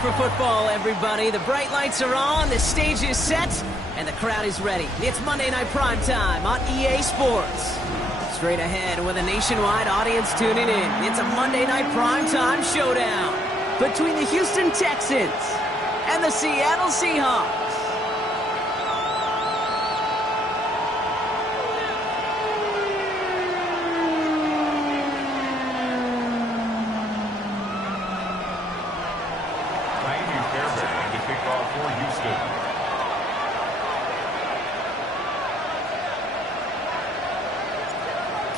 for football, everybody. The bright lights are on, the stage is set, and the crowd is ready. It's Monday Night Primetime on EA Sports. Straight ahead with a nationwide audience tuning in. It's a Monday Night Primetime showdown between the Houston Texans and the Seattle Seahawks.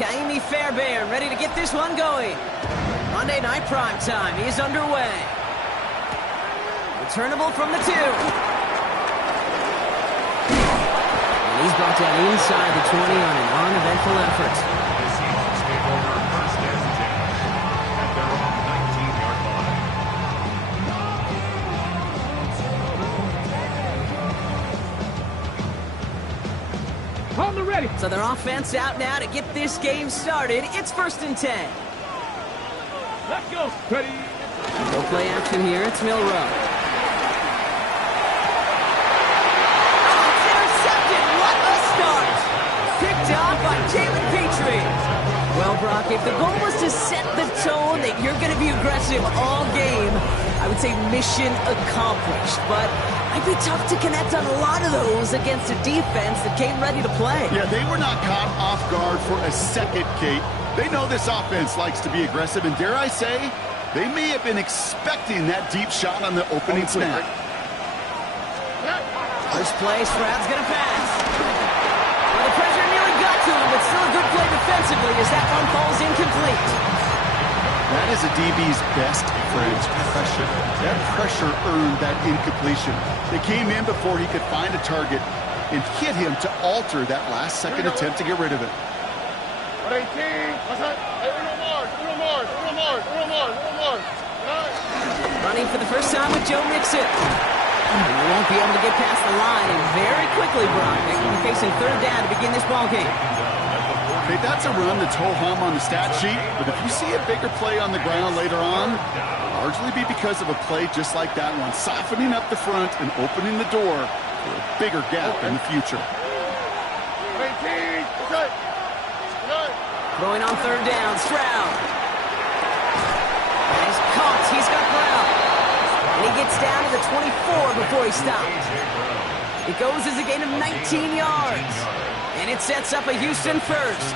Ka'imi Fairbairn ready to get this one going. Monday Night Primetime is underway. Returnable from the 2. And he's brought down inside the 20 on an uneventful effort. The Seahawks take over first and 10 at their own 19-yard line. On the ready. So their offense out now to get this game started. It's first and 10. Let's go. Ready. No play action here. It's Milrow. Oh, it's intercepted. What a start. Picked off by Jalen Petrie. Well, Brock, if the goal was to set the tone that you're going to be aggressive all game, I would say mission accomplished. But it'd be tough to connect on a lot of those against a defense that came ready to play. Yeah, they were not caught off guard for a second, Kate. They know this offense likes to be aggressive, and dare I say, they may have been expecting that deep shot on the opening snap. First play, Stroud's going to pass. Well, the pressure nearly got to him, but still a good play defensively as that one falls incomplete. That is a DB's best friend, pressure. That pressure earned that incompletion. They came in before he could find a target and hit him to alter that last-second attempt to get rid of it. Running for the first time with Joe Mixon. He won't be able to get past the line, and very quickly, Brock, they're going to be facing third down to begin this ball game. Okay, that's a run that's ho-hum on the stat sheet, but if you see a bigger play on the ground later on, it'll largely be because of a play just like that one, softening up the front and opening the door for a bigger gap in the future. Throwing on third down, Stroud. And he's caught. He's got ground. And he gets down to the 24 before he stops. It goes as a gain of 19 yards. And it sets up a Houston first.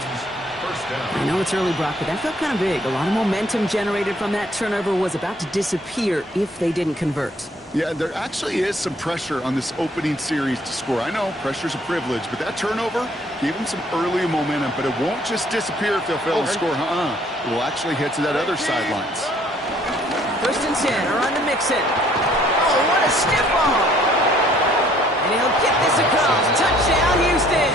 I know it's early, Brock, but that felt kind of big. A lot of momentum generated from that turnover was about to disappear if they didn't convert. Yeah, there actually is some pressure on this opening series to score. I know pressure's a privilege, but that turnover gave them some early momentum, but it won't just disappear if they'll fail to score. It will actually head to that other sidelines. First and 10, around to Mixon. Oh, what a stiff ball. And he'll get this across. Touchdown, Houston.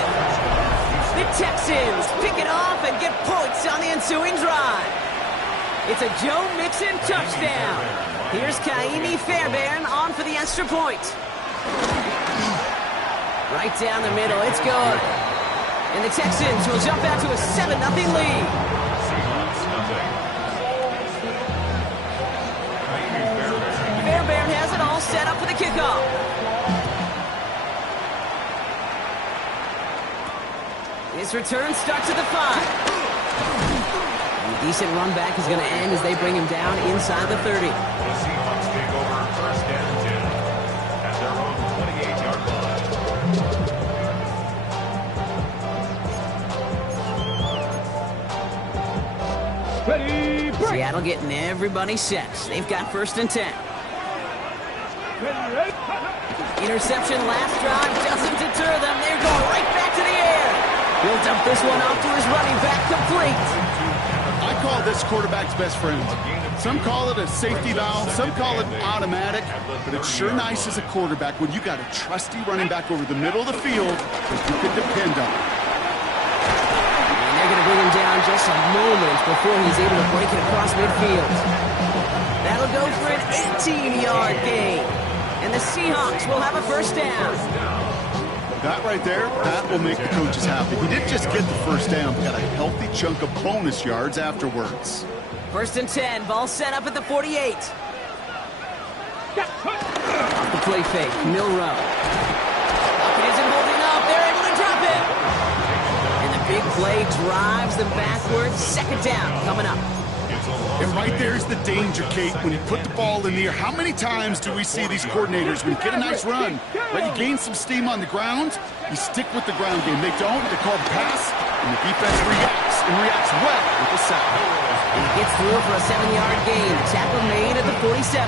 The Texans pick it off and get points on the ensuing drive. It's a Joe Mixon touchdown. Here's Ka'imi Fairbairn on for the extra point. Right down the middle, it's good. And the Texans will jump out to a 7-0 lead. Fairbairn has it all set up for the kickoff. His return starts at the 5. A decent run back is going to end as they bring him down inside the 30. The Seahawks take over first and 10 at their own 28-yard line. Ready, break. Seattle getting everybody set. They've got first and 10. Ready. Interception last drive doesn't deter them. They're going right back to the air. He'll dump this one off to his running back, complete. I call this quarterback's best friend. Some call it a safety valve, some call it automatic, but it's sure nice as a quarterback when you got a trusty running back over the middle of the field that you can depend on. And they're going to bring him down just a moment before he's able to break it across midfield. That'll go for an 18-yard gain. And the Seahawks will have a first down. That right there, that will make the coaches happy. He didn't just get the first down, but got a healthy chunk of bonus yards afterwards. First and 10, ball set up at the 48. Off the play fake, Milrow. Pocket isn't holding up. They're able to drop it. And the big play drives them backwards. Second down coming up. And right there's the danger, Kate, when you put the ball in the air. How many times do we see these coordinators, when you get a nice run, but you gain some steam on the ground, you stick with the ground game. They don't, they call the pass, and the defense reacts, and reacts well with the sack. And he gets through for a 7-yard gain. Tackle made at the 47.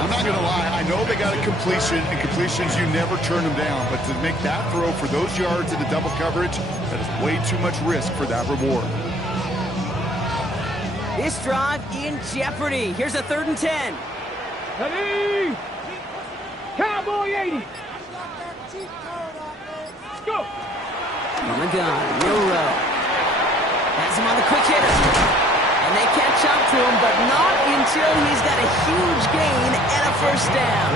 I'm not going to lie, I know they got a completion, and completions, you never turn them down, but to make that throw for those yards in the double coverage, that is way too much risk for that reward. This drive in jeopardy. Here's a 3rd and 10. Ready? Cowboy 80. Let's go. On the gun, Milrow. Has him on the quick hitter. And they catch up to him, but not until he's got a huge gain and a first down.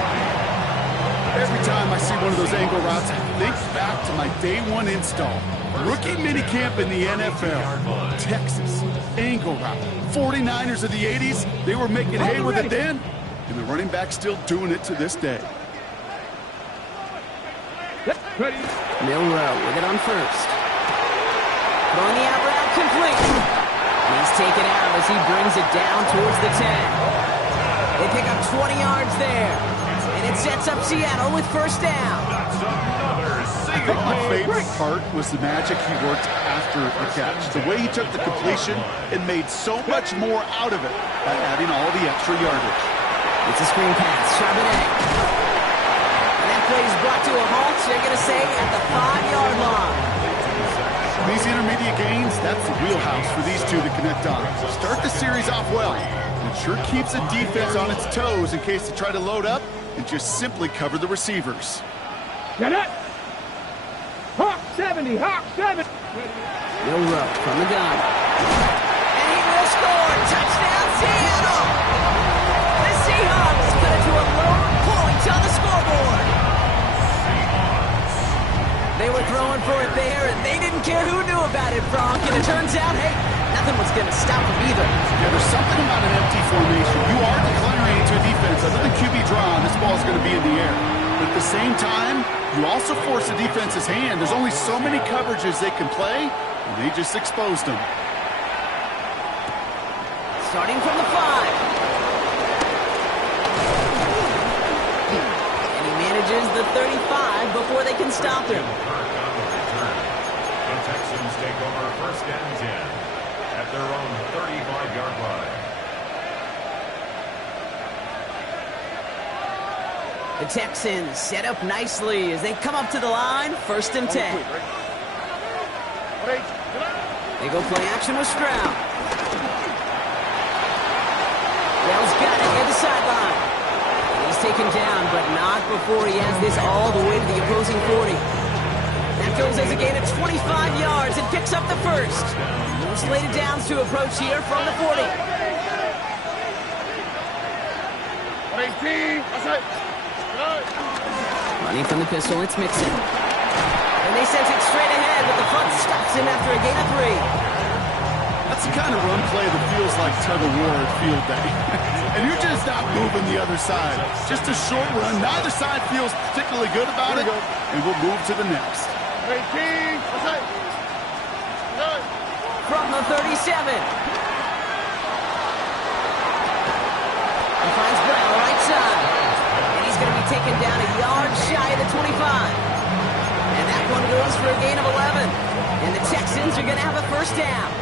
Every time I see one of those angle routes, I think back to my day one install. Rookie minicamp in the NFL. Texas, angle route. 49ers of the 80s, they were making hay with it then, and the running back's still doing it to this day. Ready? Milrow with it on first. Throwing the out route complete. He's taken out as he brings it down towards the 10. They pick up 20 yards there. And it sets up Seattle with first down. I think my favorite part was the magic he worked after the catch. The way he took the completion and made so much more out of it by adding all the extra yardage. It's a screen pass. Charbonnet. And that play is brought to a halt, they're going to say, at the 5-yard line. These intermediate gains, that's the wheelhouse for these two to connect on. Start the series off well. It sure keeps the defense on its toes in case they try to load up and just simply cover the receivers. Get it. Hawk 70, Hawk 70. Milrow from the gun. And he will score. Touchdown, Seattle. The Seahawks put it to a lower point on the scoreboard. They were throwing for it there, and they didn't care who knew about it, Frank. And it turns out, hey, nothing was going to stop them either. Yeah, there's something about an empty formation. You are declaring to a defense, other than QB draw, this ball's going to be in the air. But at the same time, you also force the defense's hand. There's only so many coverages they can play, and they just exposed them. Starting from the 5. And he manages the 35 before they can stop him. The Texans take over first and 10 at their own 35-yard line. The Texans set up nicely as they come up to the line, first and 10. They go play action with Stroud. Bell's got it near the sideline. He's taken down, but not before he has this all the way to the opposing 40. That goes as a gain of 25 yards and picks up the first. No slated downs to approach here from the 40. Running from the pistol, it's Mixon. And they sent it straight ahead, but the front stops him after a gain of 3. That's the kind of run play that feels like tug-of-war at field day. And you're just not moving the other side. Just a short run. Neither side feels particularly good about it, and we'll move to the next. From the 37. He finds Brown right side. And he's going to be taken down a yard shy of the 25. And that one goes for a gain of 11. And the Texans are going to have a first down.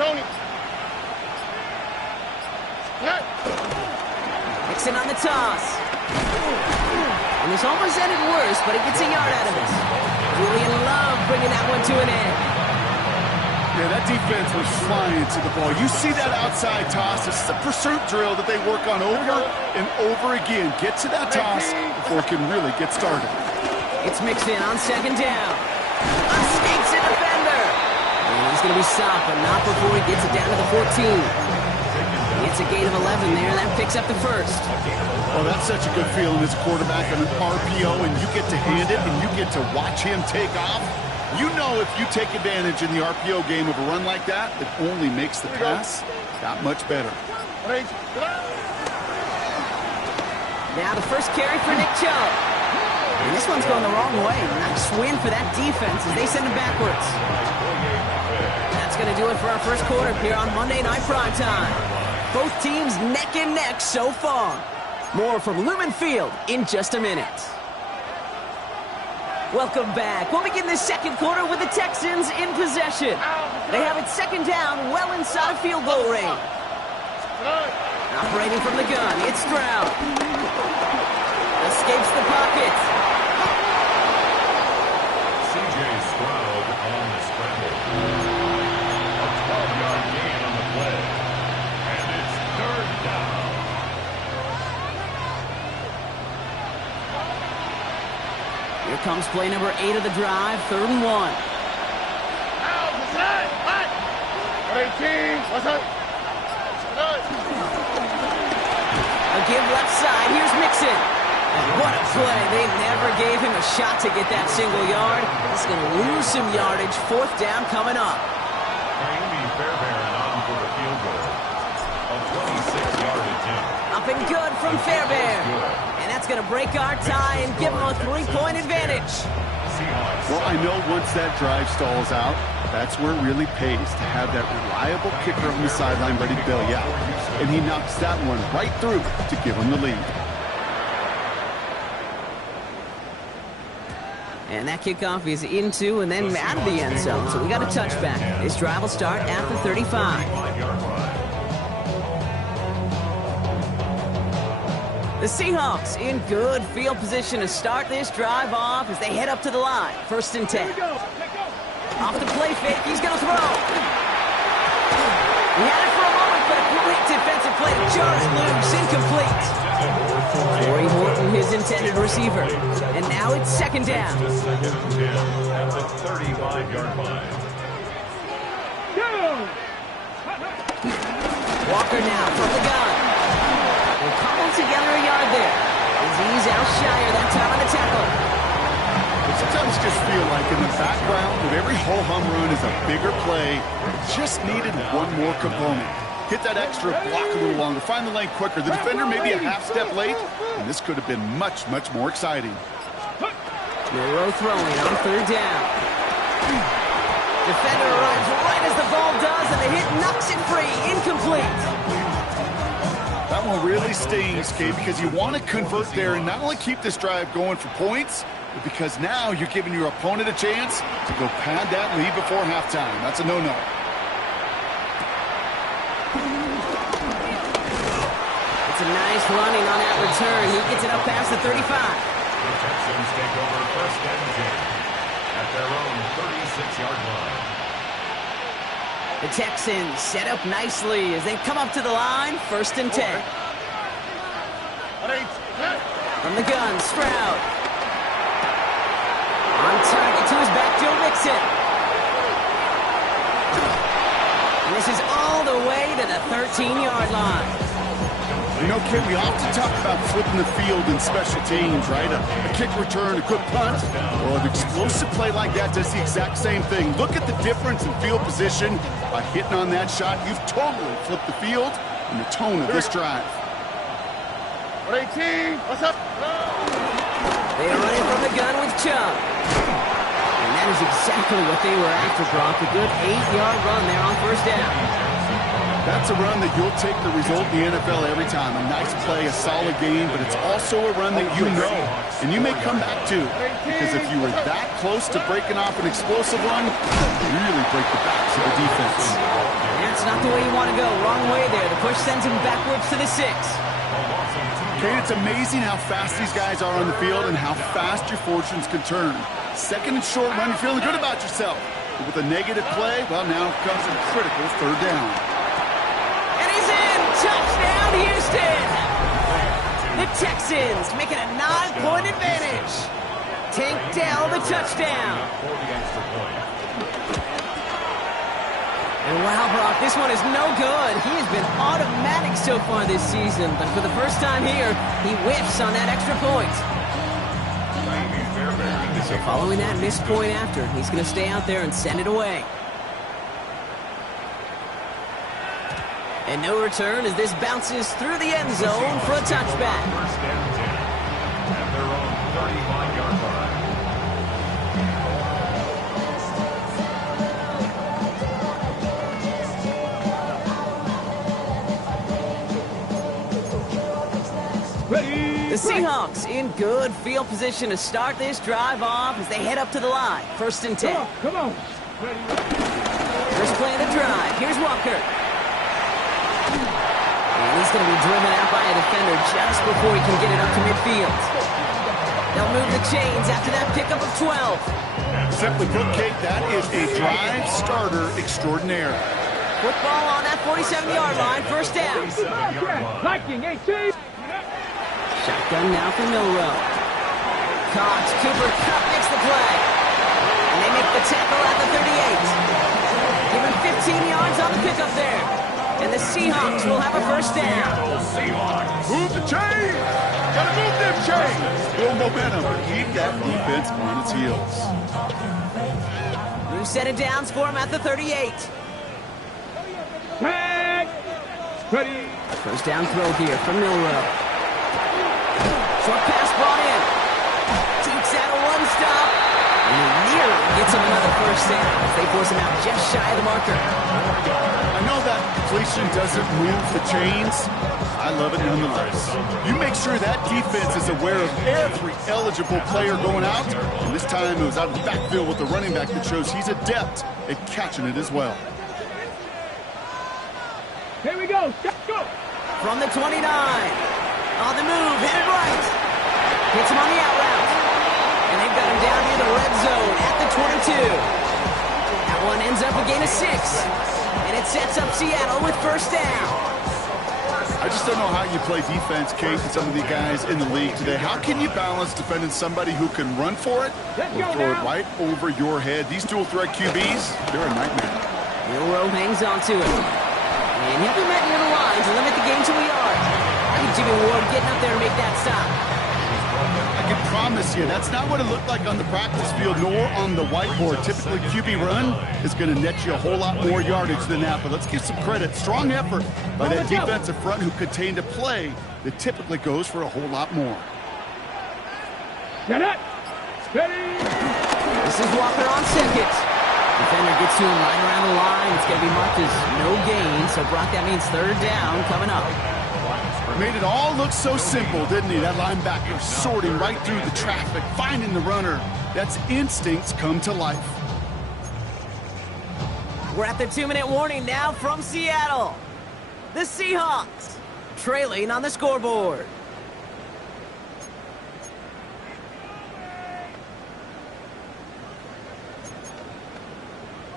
Tony. Mixon on the toss. And this almost ended worse, but he gets a yard out of it. Julian Love bringing that one to an end. Yeah, that defense was flying to the ball. You see that outside toss. This is a pursuit drill that they work on over and over again. Get to that toss before it can really get started. It's Mixon on second down. Escapes a defender. And he's going to be stopped, but not before he gets it down to the 14. It's a gain of 11 there. That picks up the first. Oh, that's such a good feeling as a quarterback on an RPO, and you get to hand it, and you get to watch him take off. You know if you take advantage in the RPO game of a run like that, it only makes the pass that much better. Now the first carry for Nick Chubb. And this one's going the wrong way. Nice win for that defense as they send him backwards. That's going to do it for our first quarter here on Monday Night Primetime. Both teams neck and neck so far. More from Lumen Field in just a minute. Welcome back. We'll begin this second quarter with the Texans in possession. They have it second down, well inside field goal range. Operating from the gun, it's Stroud. Escapes the pocket. C.J. Stroud on the scramble. A 12-yard gain on the play. And it's third down. Here comes play number 8 of the drive, 3rd and 1. A give left side, here's Mixon. And what a play. They never gave him a shot to get that single yard. He's going to lose some yardage. 4th down coming up. Naomi Fairbairn on for the field goal. A 26-yard attempt. Up and good from Fairbairn. And that's going to break our tie and give them a 3-point advantage. Well, I know once that drive stalls out, that's where it really pays to have that reliable kicker on the sideline ready to bail you out. And he knocks that one right through to give him the lead. And that kickoff is into and then out of the end zone. So we got a touchback. This drive will start at the 35. The Seahawks in good field position to start this drive off as they head up to the line. 1st and 10. Off the play fake, he's going to throw. He had it for a moment, but a great defensive play to Charles loose, incomplete. Corey Morton, his intended receiver. And now it's 2nd down. Second and 10 at the 35-yard line. Walker now from the gun. We'll cobble together a yard there. Azeez Al-Shire that time on the tackle. Sometimes just feel like in the background of every ho-hum run is a bigger play. Just needed one more component. Hit that extra block a little longer. Find the lane quicker. The defender may be a half step late, and this could have been much, much more exciting. Moreau throwing on 3rd down. Defender arrives right as the ball does, and the hit knocks it free. Incomplete. That one really stings, Kate, because you want to convert there and not only keep this drive going for points, but because now you're giving your opponent a chance to go pad that lead before halftime. That's a no-no. It's a nice running on that return. He gets it up past the 35. The Texans take over 1st and 10 at their own 36-yard line. The Texans set up nicely as they come up to the line. 1st and 10. From the gun, Stroud. On target to his back, Joe Mixon. And this is all the way to the 13-yard line. You know, Kid, we often talk about flipping the field in special teams, right? A kick return, a quick punt. Well, an explosive play like that does the exact same thing. Look at the difference in field position. By hitting on that shot, you've totally flipped the field and the tone of this drive. What's up? They are running from the gun with Chubb. And that is exactly what they were after, Brock. A good 8-yard run there on 1st down. That's a run that you'll take the result in the NFL every time. A nice play, a solid game, but it's also a run that you know and you may come back to. Because if you were that close to breaking off an explosive run, you really break the backs of the defense. That's not the way you want to go. Wrong way there. The push sends him backwards to the 6. Kate, it's amazing how fast these guys are on the field and how fast your fortunes can turn. 2nd and short run, you're feeling good about yourself. But with a negative play, well, now comes a critical 3rd down. Touchdown, Houston! The Texans making a 9-point advantage. Tank Dell the touchdown. And wow, Brock, this one is no good. He has been automatic so far this season, but for the first time here, he whiffs on that extra point. Naomi Fairbairn So following that missed point after, he's going to stay out there and send it away. And no return as this bounces through the end zone for a touchback. First and 10 at their own 35-yard line. Ready. The Seahawks in good field position to start this drive off as they head up to the line. First and 10. Come on. Ready. First play of the drive. Here's Walker. And he's going to be driven out by a defender just before he can get it up to midfield. They'll move the chains after that pickup of 12. Simply put, Kate, that is a drive starter extraordinaire. Football on that 47-yard line. First down. Liking 18. Shotgun now for Milrow. Cox, Cooper Kupp makes the play. And they make the tackle at the 38. Give him 15 yards on the pickup there. And the Seahawks will have a first down. Move the chain! Gotta move them chains! Build momentum. Keep that defense on its heels. New set of downs for him at the 38. Tag. Ready. First down throw here from Milrow. Short pass brought in. Takes out a one-stop. And he nearly gets him another first down as they force him out just shy of the marker. I know that completion doesn't move the chains. I love it nonetheless. You make sure that defense is aware of every eligible player going out. And this time it was out of the backfield with the running back that shows he's adept at catching it as well. Here we go. Go. From the 29. On the move, headed right. Hits him on the out route. And they've got him down near the red zone at the 22. That one ends up a gain of 6. And it sets up Seattle with first down. I just don't know how you play defense, Kate, with some of the guys in the league today. How can you balance defending somebody who can run for it or throw it right over your head? These dual threat QBs, they're a nightmare. Milrow hangs on to it. And he'll be met near the line to limit the game to a yard. Look at Jimmy Ward getting up there to make that stop. I can promise you, that's not what it looked like on the practice field nor on the whiteboard. Typically, QB run is going to net you a whole lot more yardage than that. But let's give some credit. Strong effort by that defensive front who contained a play that typically goes for a whole lot more. Get it. Ready. This is Walker on second. Defender gets to him right around the line. It's going to be marked as no gain. So, Brock, that means third down coming up. Made it all look so simple, didn't he? That linebacker sorting right through the traffic, finding the runner. That's instincts come to life. We're at the 2-minute warning now from Seattle. The Seahawks trailing on the scoreboard.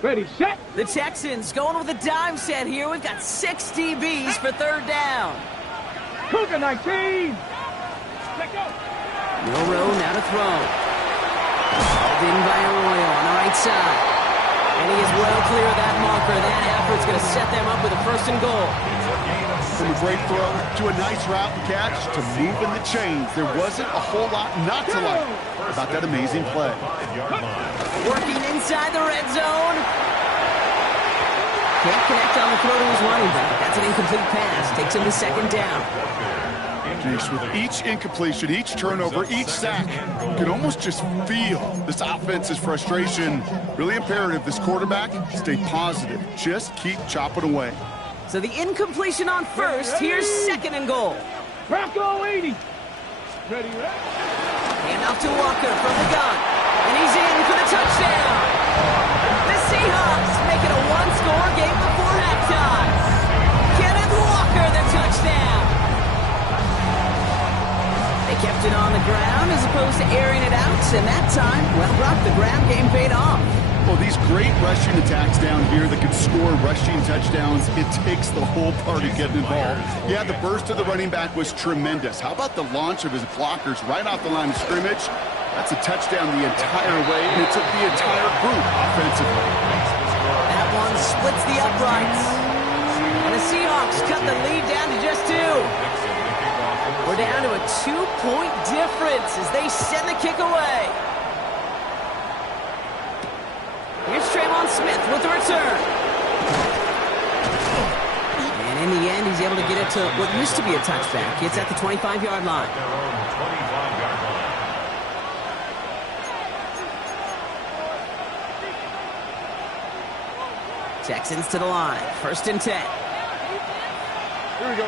Ready, set. The Texans going with a dime set here. We've got 6 DBs for third down. Cougar 19. Let go. Milrow now to throw. Hauled in by Arroyo on the right side. And he is well clear of that marker. That effort's going to set them up with a first and goal. From a great throw to a nice route and catch to moving the chains. There wasn't a whole lot not to like about that amazing play. Working inside the red zone. Can't connect on the throw to his running back. That's an incomplete pass. Takes him to second down. Jace, with each incompletion, each turnover, each sack, you can almost just feel this offense's frustration. Really imperative this quarterback stay positive. Just keep chopping away. So the incompletion on first. Here's second and goal. Bronco 80. Ready, Hand off to Walker from the gun. And he's in for the touchdown. The Seahawks make it a one-score game before halftime. Kenneth Walker, the touchdown. They kept it on the ground as opposed to airing it out. And that time, well, Brock, the ground game paid off. Well, these great rushing attacks down here that can score rushing touchdowns, it takes the whole party getting involved. Yeah, the burst of the running back was tremendous. How about the launch of his blockers right off the line of scrimmage? That's a touchdown the entire way, and it took the entire group offensively. That one splits the uprights. And the Seahawks cut the lead down to just 2. We're down to a 2-point difference as they send the kick away. Smith with the return. And in the end, he's able to get it to what used to be a touchback. It's at the 25-yard line. Their own 25-yard line. Texans to the line. 1st and 10. Here we go.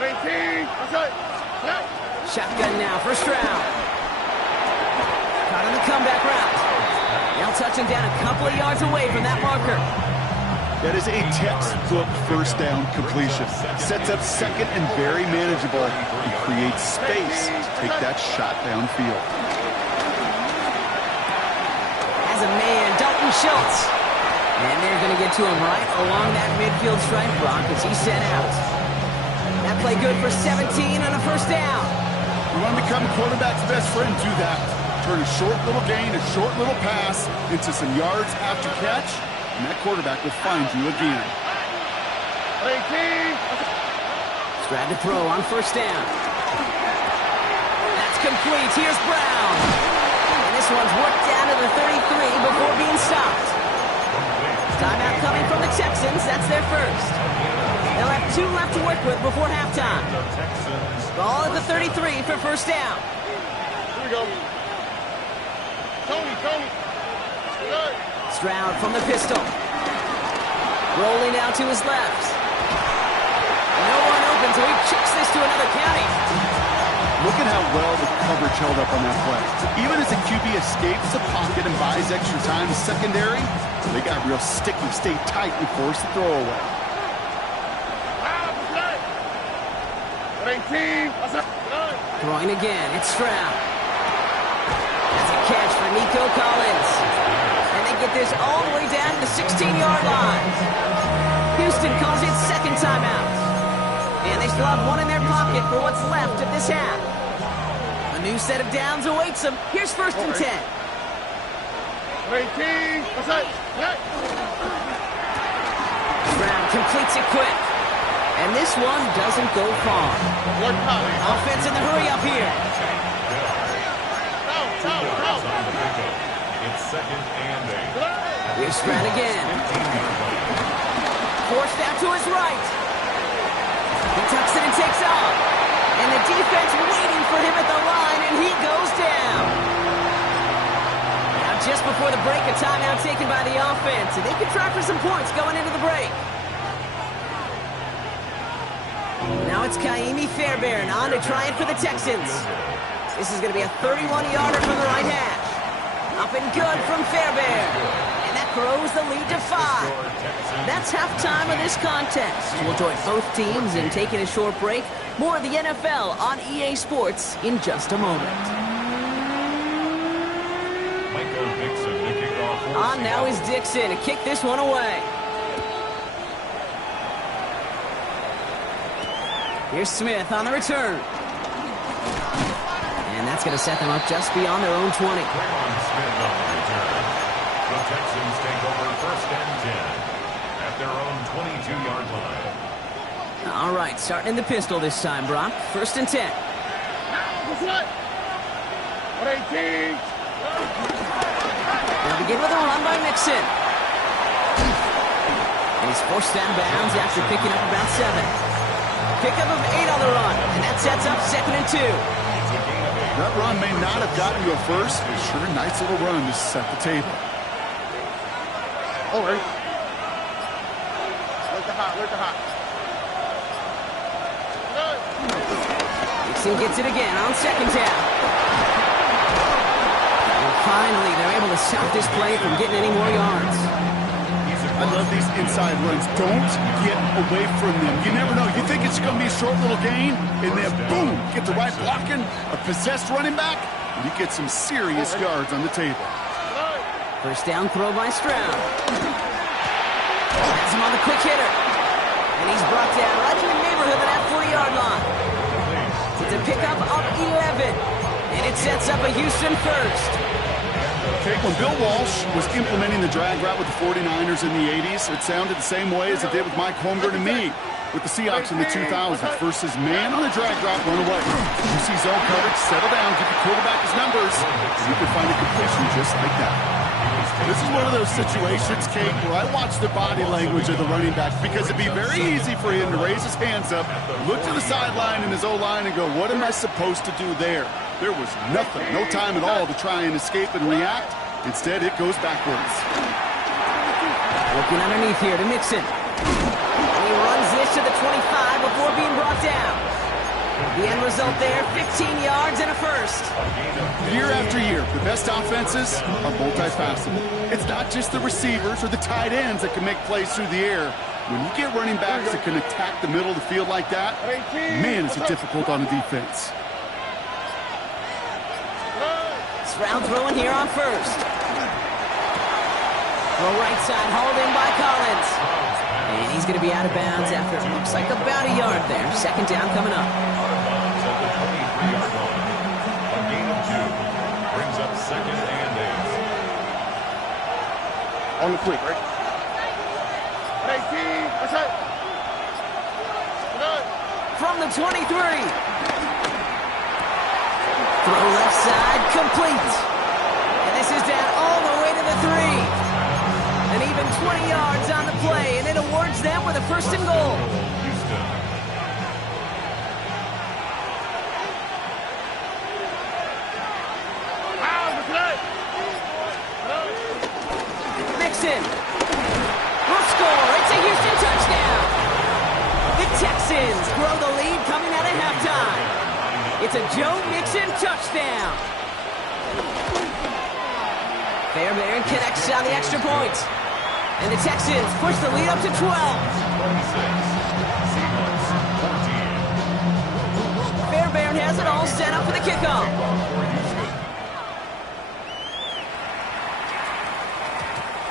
18. Outside. Shotgun now for Stroud. Caught on the comeback route. Now touching down a couple of yards away from that marker. That is a textbook first down completion. Sets up second and very manageable and creates space to take that shot downfield. Has a man, Dalton Schultz. And they're going to get to him right along that midfield stripe, Brock, as he's sent out. That play good for 17 on a 1st down. You want to become a quarterback's best friend, do that. Turn a short little gain, a short little pass into some yards after catch, and that quarterback will find you again. 18. Stroud to throw on 1st down. That's complete. Here's Brown. And this one's worked down to the 33 before being stopped. Timeout coming from the Texans. That's their first. They'll have 2 left to work with before halftime. Ball at the 33 for 1st down. Here we go. Tony. Good. Stroud from the pistol. Rolling out to his left. No one open, so he chucks this to another county. Look at how well the coverage held up on that play. Even as the QB escapes the pocket and buys extra time in secondary, they got real sticky, stay tight, and force the throw away. 18. Throwing again, it's Stroud. That's a catch for Nico Collins. And they get this all the way down to the 16-yard line. Houston calls it 2nd timeout. And they still have 1 in their pocket for what's left of this half. A new set of downs awaits them. Here's 1st and 10. 18. Stroud completes it quick. And this one doesn't go far. Offense in the hurry up here. It's 2nd and 8. Here's Stroud again. Forced out to his right. He tucks it and takes off. And the defense waiting for him at the line, and he goes down. Now just before the break, a timeout taken by the offense, and they can try for some points going into the break. Now it's Kaimi Fairbairn on to try it for the Texans. This is going to be a 31-yarder from the right hash. Up and good from Fairbairn. And that grows the lead to 5. That's halftime of this contest. We'll join both teams in taking a short break. More of the NFL on EA Sports in just a moment. Michael Dixon to kick off. On now is Dixon to kick this one away. Here's Smith on the return. And that's going to set them up just beyond their own 20. Smith on the return. The Texans take over 1st and 10 at their own 22-yard line. All right, starting in the pistol this time, Brock. 1st and 10. 18. They'll begin with a run by Mixon. And he's forced down bounds after picking up about 7. Pickup of 8 on the run, and that sets up 2nd and 2. That run may not have gotten you a first, but sure a nice little run to set the table. All right. Where's the hot? Dixon gets it again on 2nd down. And finally, they're able to stop this play from getting any more yards. I love these inside runs. Don't get away from them. You never know. You think it's going to be a short little gain, and then boom, get the right blocking, a possessed running back, and you get some serious yards on the table. 1st down throw by Stroud. Has him on the quick hitter. And he's brought down right in the neighborhood of that 40-yard line. It's a pickup of 11. And it sets up a Houston first. When Bill Walsh was implementing the drag route with the 49ers in the 80s, it sounded the same way as it did with Mike Holmgren and me with the Seahawks in the 2000s. Versus man on the drag route, run away. You see zone coverage, settle down, give your quarterback his numbers, and you can find a completion just like that. This is one of those situations, Kate, where I watch the body language of the running back because it'd be very easy for him to raise his hands up, look to the sideline in his O-line and go, what am I supposed to do there? There was nothing, no time at all to try and escape and react. Instead, it goes backwards. Looking underneath here to Mixon. And he runs this to the 25 before being brought down. The end result there, 15 yards and a first. Year after year, the best offenses are multifaceted. It's not just the receivers or the tight ends that can make plays through the air. When you get running backs that can attack the middle of the field like that, man, is it difficult on the defense. Stroud throwing here on first. Throw right side, hauled in by Collins. And he's going to be out of bounds after it looks like about a yard there. Second down coming up. At the 23-yard line. A gain of 2 brings up 2nd and 8. On the quick, right? 18, that's it. From the 23. Throw left side, complete. And this is down all the way to the 3. And even 20 yards on the play, and it awards them with a first and goal. Houston. Mixon will score. It's a Houston touchdown. The Texans grow the lead coming out of halftime. It's a Joe Mixon touchdown. Fairbairn connects on the extra point. And the Texans push the lead up to 12. 26. Seahawks 14. Fairbairn has it all set up for the kickoff.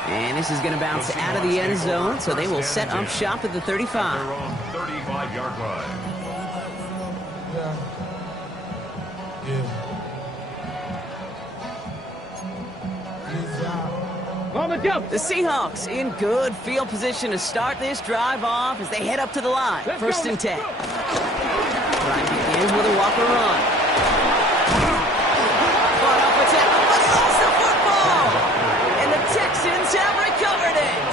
And this is going to bounce out of the end zone, so they will set up shop at the 35. They're on 35-yard line. The Seahawks in good field position to start this drive off as they head up to the line. First and 10. Drive begins with a Walker run. Fought off a tackle, but lost the football. And the Texans have recovered it.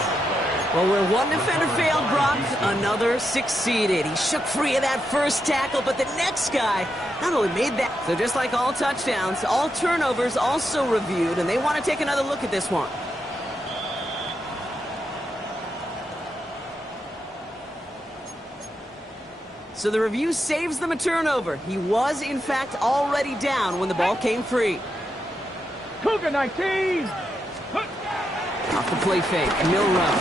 Well, where one defender failed, Brock, another succeeded. He shook free of that first tackle, but the next guy not only made that. So just like all touchdowns, all turnovers also reviewed, and they want to take another look at this one. So the review saves them a turnover. He was, in fact, already down when the ball came free. Cougar 19! Off the play fake, Milrow.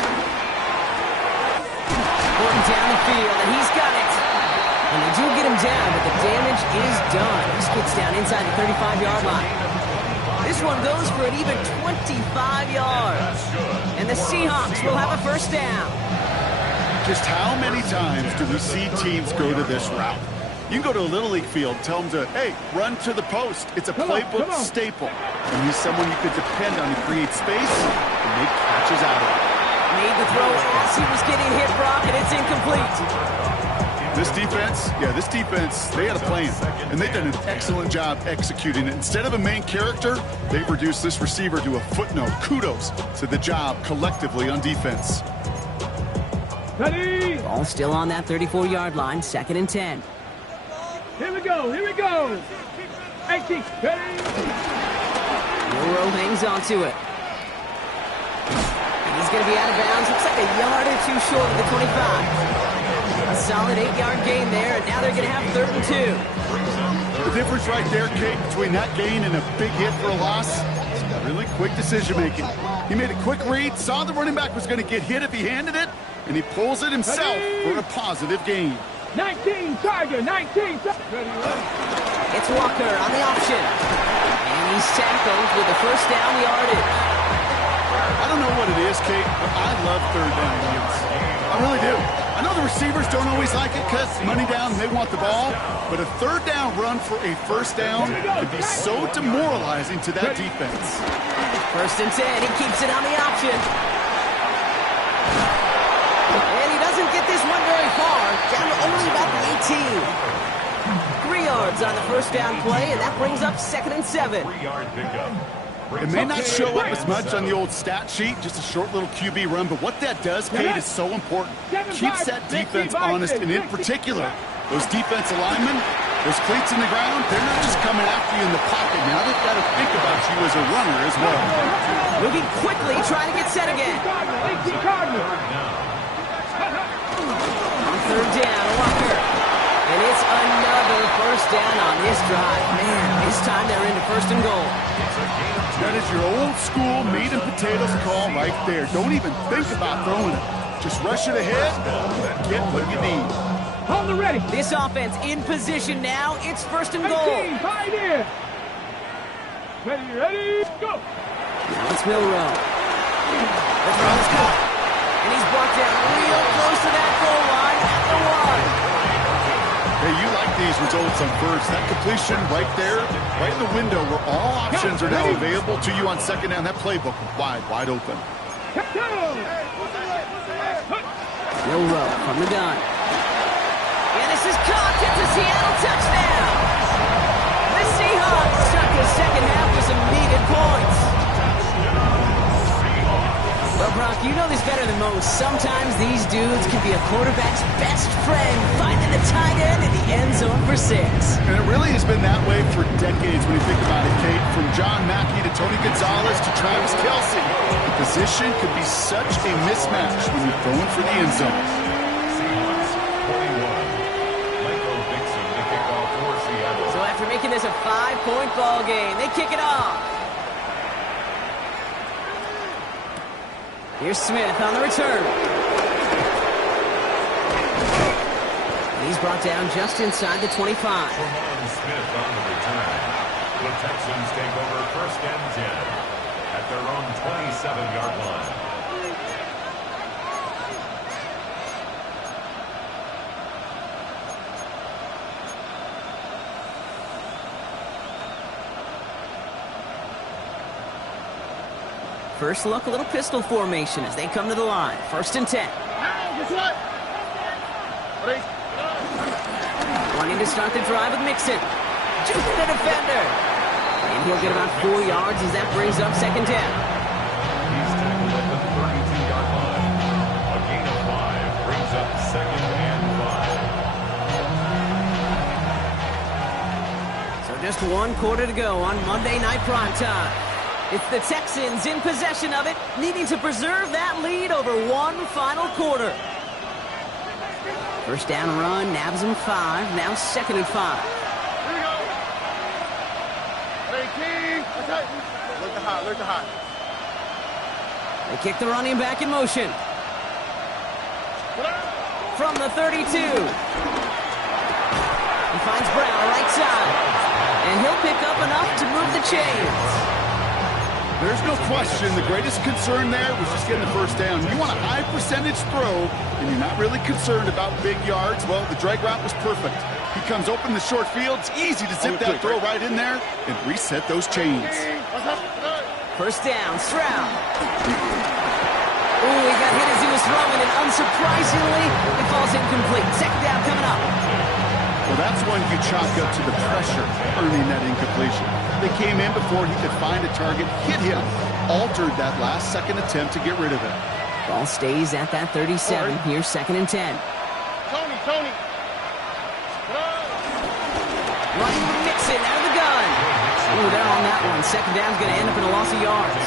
Horton down the field, and he's got it. And they do get him down, but the damage is done. He gets down inside the 35-yard line. This one goes for an even 25 yards. And the Seahawks will have a first down. Just how many times do we see teams go to this route? You can go to a Little League field, tell them to, hey, run to the post. It's a playbook staple. And he's someone you could depend on to create space and make catches out of it. Made the throw as he was getting hit, Brock, and it's incomplete. This defense, they had a plan, and they've done an excellent job executing it. Instead of a main character, they've reduced this receiver to a footnote. Kudos to the job collectively on defense. Ready? Ball still on that 34-yard line, second and 10. Here we go, here we go. 18, ready? Milrow hangs on to it. And he's going to be out of bounds. Looks like a yard or two short of the 25. A solid 8-yard gain there, and now they're going to have 3rd and 2. The difference right there, Kate, between that gain and a big hit for a loss, is really quick decision-making. He made a quick read, saw the running back was going to get hit if he handed it, and he pulls it himself for a positive gain. 19, Tiger, 19. It's Walker on the option. And he's tackled with the first down yardage. I don't know what it is, Kate, but I love third down games. I really do. I know the receivers don't always like it because money down, they want the ball, but a third down run for a first down can be so demoralizing to that defense. First and 10, he keeps it on the option. And he doesn't get this one very far, down to only about the 18. 3 yards on the first down play, and that brings up 2nd and 7. 3-yard pickup. It may not show up as much on the old stat sheet, just a short little QB run, but what that does, Kate, is so important. Keeps that defense honest, and in particular, those defensive linemen, those cleats in the ground, they're not just coming after you in the pocket. Now they've got to think about you as a runner as well. Moving quickly, trying to get set again. On third down, Walker. And it's another first down on this drive. Man, this time they're into first and goal. That is your old school meat and potatoes call right there. Don't even think about throwing it. Just rush it ahead and get what you need. Hold the ready. This offense in position now. It's first and goal. 18, right here. Ready, go. Now it's Milrow. The throw's caught. And he's brought down real close to that goal line at the one. Hey, you like these results on first. That completion right there, right in the window where all options are now available to you on second down. That playbook wide open. Milrow from the gun. And this is caught. It's a Seattle touchdown. The Seahawks stuck the second half with some needed points. Well, Brock, you know this better than most. Sometimes these dudes can be a quarterback's best friend, finding the tight end in the end zone for 6. And it really has been that way for decades when you think about it, Kate. From John Mackey to Tony Gonzalez to Travis Kelce. The position could be such a mismatch when you're throwing for the end zone. Seahawks 21. Michael Dixon to kick off for Seattle. So after making this a 5-point ball game, they kick it off. Here's Smith on the return. He's brought down just inside the 25. Tremont Smith on the return. The Texans take over first and 10 at their own 27-yard line. First look, a little pistol formation as they come to the line. First and 10. Guess what? Ready? Wanting to start the drive with Mixon. Juking the defender. And he'll get about 4 yards as that brings up second down. He's tackled at the 32-yard line. A gain of 5 brings up second and 5. So just 1 quarter to go on Monday Night Primetime. It's the Texans in possession of it, needing to preserve that lead over one final quarter. First down run, nabs him 5, now second and 5. Here we go. Ready, team. Okay. Look the hot. They kick the running back in motion. From the 32. He finds Brown right side. And he'll pick up enough to move the chains. There's no question the greatest concern there was just getting the first down. You want a high percentage throw, and you're not really concerned about big yards. Well, the drag route was perfect. He comes open the short field. It's easy to zip that throw right in there and reset those chains. First down, Stroud. Ooh, he got hit as he was throwing, and unsurprisingly, it falls incomplete. Second down coming up. Well, that's one you chalk up to the pressure earning that incompletion. They came in before he could find a target, hit him, altered that last second attempt to get rid of it. Ball stays at that 37. Here's second and 10. Tony. Running with Mixon out of the gun. Ooh, they're on that one. Second down's going to end up in a loss of yards.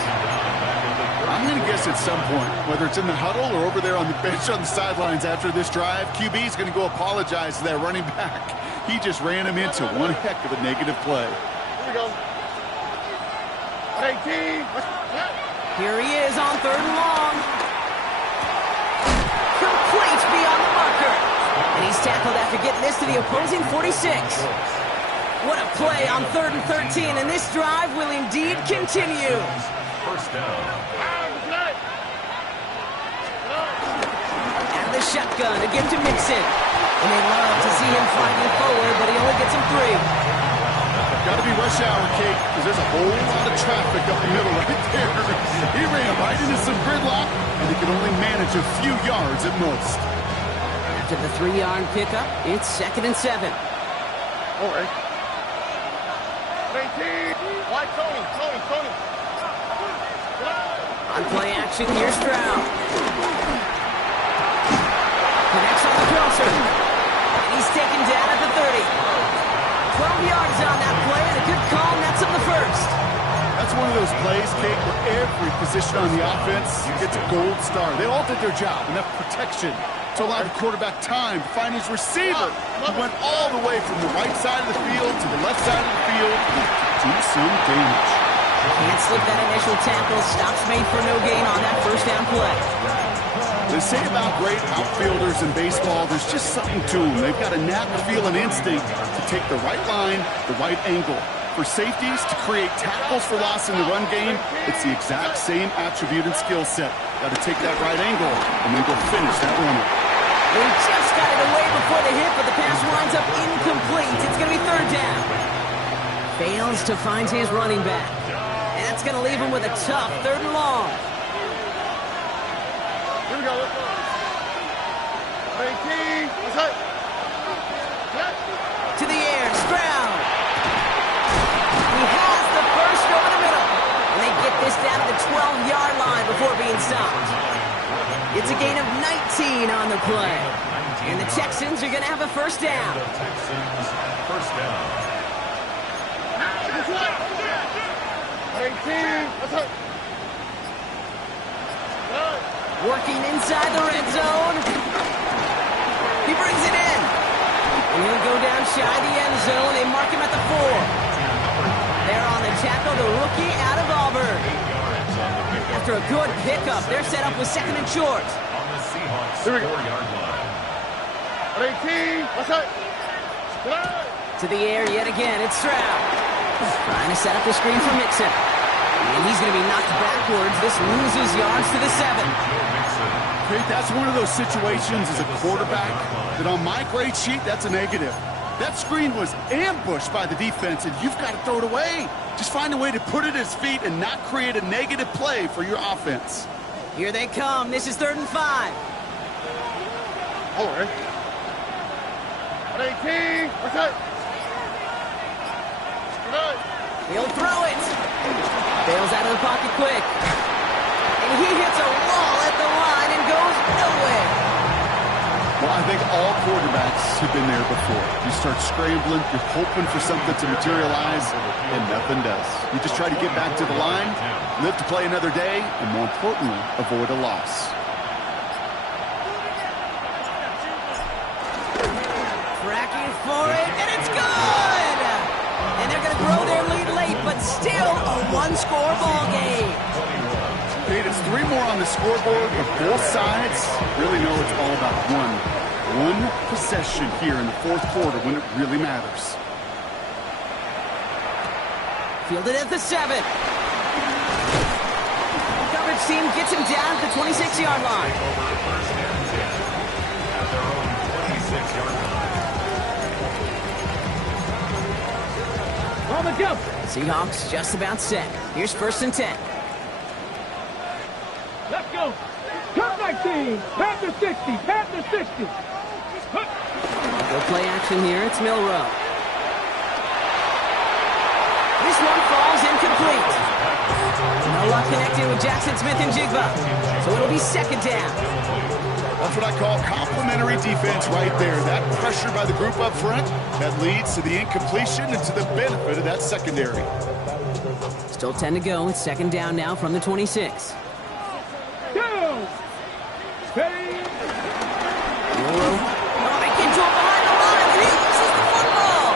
I'm going to guess at some point, whether it's in the huddle or over there on the bench on the sidelines after this drive, QB's going to go apologize to that running back. He just ran him into one heck of a negative play. Here we go. Ready, team. Here he is on third and long. Complete beyond the marker. And he's tackled after getting this to the opposing 46. What a play on 3rd and 13, and this drive will indeed continue. First down. Out of the shotgun to get to Mixon. And they love to see him flying forward, but he only gets him 3. Got to be rush hour, Kate, because there's a whole lot of traffic up the middle right there. He ran right into some gridlock, and he could only manage a few yards at most. After the 3-yard pickup, it's second and 7. All right. Ready, team. Why, Tony. On play action, here's Stroud. Connects on the crosser. And he's taken down at the 30. 12 yards on that play, and a good call nets him the first. That's one of those plays, Kate, where every position on the offense gets a gold star. They all did their job. Enough protection to allow the quarterback time to find his receiver, who went all the way from the right side of the field to the left side of the field to do some damage. Can't slip that initial tackle. Stops made for no gain on that first down play. They say about great outfielders in baseball, there's just something to them. They've got a knack, feel, and instinct to take the right line, the right angle. For safeties to create tackles for loss in the run game, it's the exact same attribute and skill set. Got to take that right angle and then go finish that runner. They just got it away before the hit, but the pass winds up incomplete. It's going to be third down. Fails to find his running back. And that's going to leave him with a tough third and long. Here we go. Let's go. 18. Let's hit. To the air, Stroud. He has the first over the middle. And they get this down to the 12-yard line before being stopped. It's a gain of 19 on the play. And the Texans are going to have a first down. The Texans, first down. 18. Let's hit. Working inside the red zone. He brings it in. And he'll go down shy of the end zone. They mark him at the 4. They're on the tackle, the rookie out of Auburn. After a good pickup, they're set up with second and short. On the Seahawks, Here we go. 4-yard line. 18. Let's hit. To the air yet again, it's Stroud. Trying to set up the screen for Mixon. And he's going to be knocked backwards. This loses yards to the 7. Great, that's one of those situations as a quarterback that on my grade sheet, that's a negative. That screen was ambushed by the defense, and you've got to throw it away. Just find a way to put it at his feet and not create a negative play for your offense. Here they come. This is 3rd and 5. All right. 18. Let's hit. He'll throw it. Bails out of the pocket quick. And he hits a wall at the line and goes nowhere. Well, I think all quarterbacks have been there before. You start scrambling, you're hoping for something to materialize, and nothing does. You just try to get back to the line, live to play another day, and more importantly, avoid a loss. Tracking for it, and it's good! And they're going to grow their lead late, but still a one-score ball game. Kate, it's 3 more on the scoreboard, but both sides really know it's all about one possession here in the 4th quarter when it really matters. Fielded at the 7. Coverage team gets him down at the 26-yard line. Over first and 10 at their own 26-yard line. On the jump. Seahawks just about set. Here's 1st and 10. Let's go. Cut 19. Pat the 60. Pat the 60. Go play action here. It's Milrow. This one falls incomplete. No luck connecting with Jackson Smith and Jigba. So it'll be 2nd down. That's what I call complimentary defense right there. That pressure by the group up front, that leads to the incompletion and to the benefit of that secondary. Still 10 to go. It's 2nd down now from the 26. Go. Hey. Milrow. Breaking to him behind the line, and he loses the football.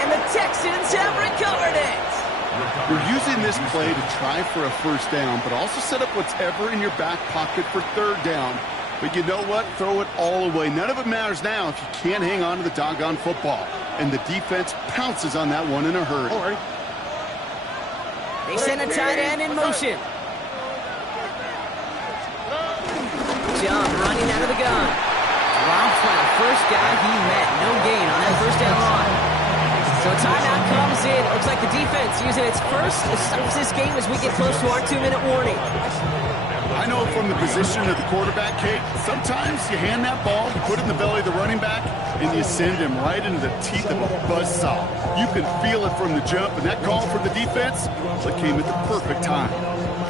And the Texans have recovered it. You're using this play to try for a 1st down, but also set up whatever in your back pocket for 3rd down. But you know what? Throw it all away. None of it matters now if you can't hang on to the doggone football. And the defense pounces on that one in a hurry. All right. They send a tight end in motion. Jump running out of the gun. Drops by the first guy he met. No gain on that 1st down line. So a timeout comes in. Looks like the defense using its first to stop this game as we get close to our 2-minute warning. I know from the position of the quarterback, Kate, sometimes you hand that ball, you put it in the belly of the running back, and you send him right into the teeth of a buzzsaw. You can feel it from the jump, and that call from the defense, it came at the perfect time.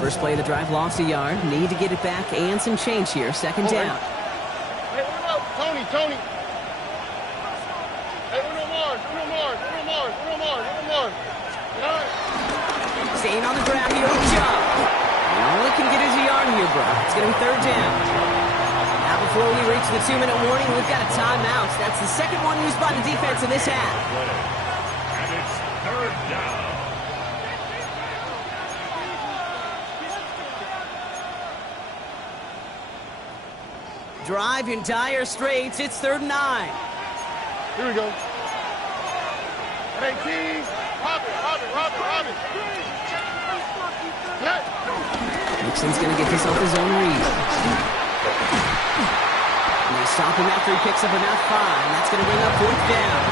First play of the drive, lost a yard. Need to get it back and some change here. Second down. Hey, Tony. Hey, Uno Mars. Staying on the ground here with Chubb. He only can get his yard here, bro. It's going to be third down. Now before we reach the 2-minute warning, we've got a timeout. That's the second one used by the defense in this half. And it's third down. Drive in dire straits. It's 3rd and 9. Here we go. Hey, King. Robin. Mixon's going to get this off his own read. And they stop him after he picks up about 5. That's going to bring up 4th down.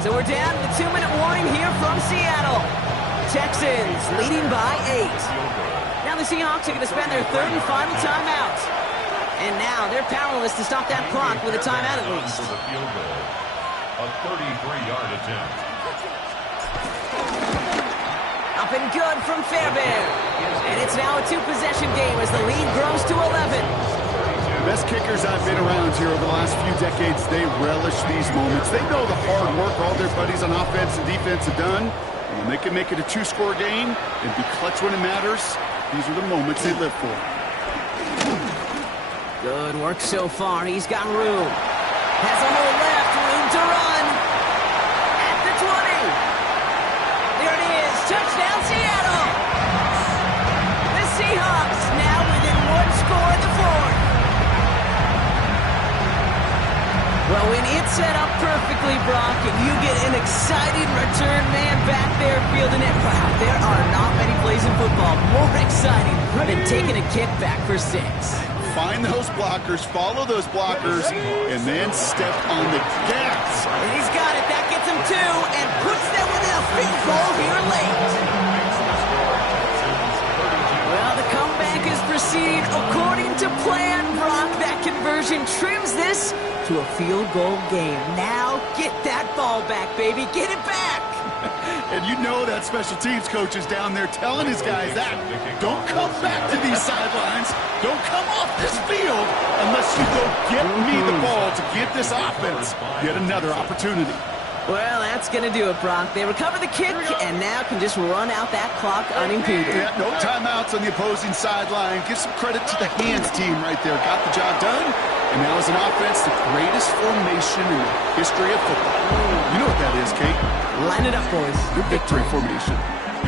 So we're down to the 2-minute warning here from Seattle. Texans leading by 8. Now the Seahawks are going to spend their 3rd and final timeout. And now they're powerless to stop that clock with a timeout at least. For the field goal, a 33-yard attempt. Up and good from Fairbairn. And it's now a 2-possession game as the lead grows to 11. The best kickers I've been around here over the last few decades, they relish these moments. They know the hard work all their buddies on offense and defense have done. And when they can make it a 2-score game and be clutch when it matters, these are the moments they live for. Good work so far. He's got room. Has a hole left. Room to run. At the 20. There it is. Touchdown, Seattle. The Seahawks now within 1 score in the 4th. Well, when it's set up perfectly, Brock, and you get an exciting return man back there fielding it, wow, there are not many plays in football more exciting than taking a kick back for 6. Find those blockers, follow those blockers, and then step on the gas. And he's got it. That gets him 2 and puts them within a field goal here late. Well, the comeback is proceeding according to plan, Brock. That conversion trims this to a field goal game. Now get that ball back, baby. Get it back. And you know that special teams coach is down there telling his guys that. Don't come back to these sidelines. Don't come off this field unless you go get me the ball to give this offense yet another opportunity. Well, that's going to do it, Brock. They recover the kick and now can just run out that clock unimpeded. Yeah, no timeouts on the opposing sideline. Give some credit to the hands team right there. Got the job done. And now as an offense, the greatest formation in the history of football. You know what that is, Kate? Line it up, boys. The victory formation.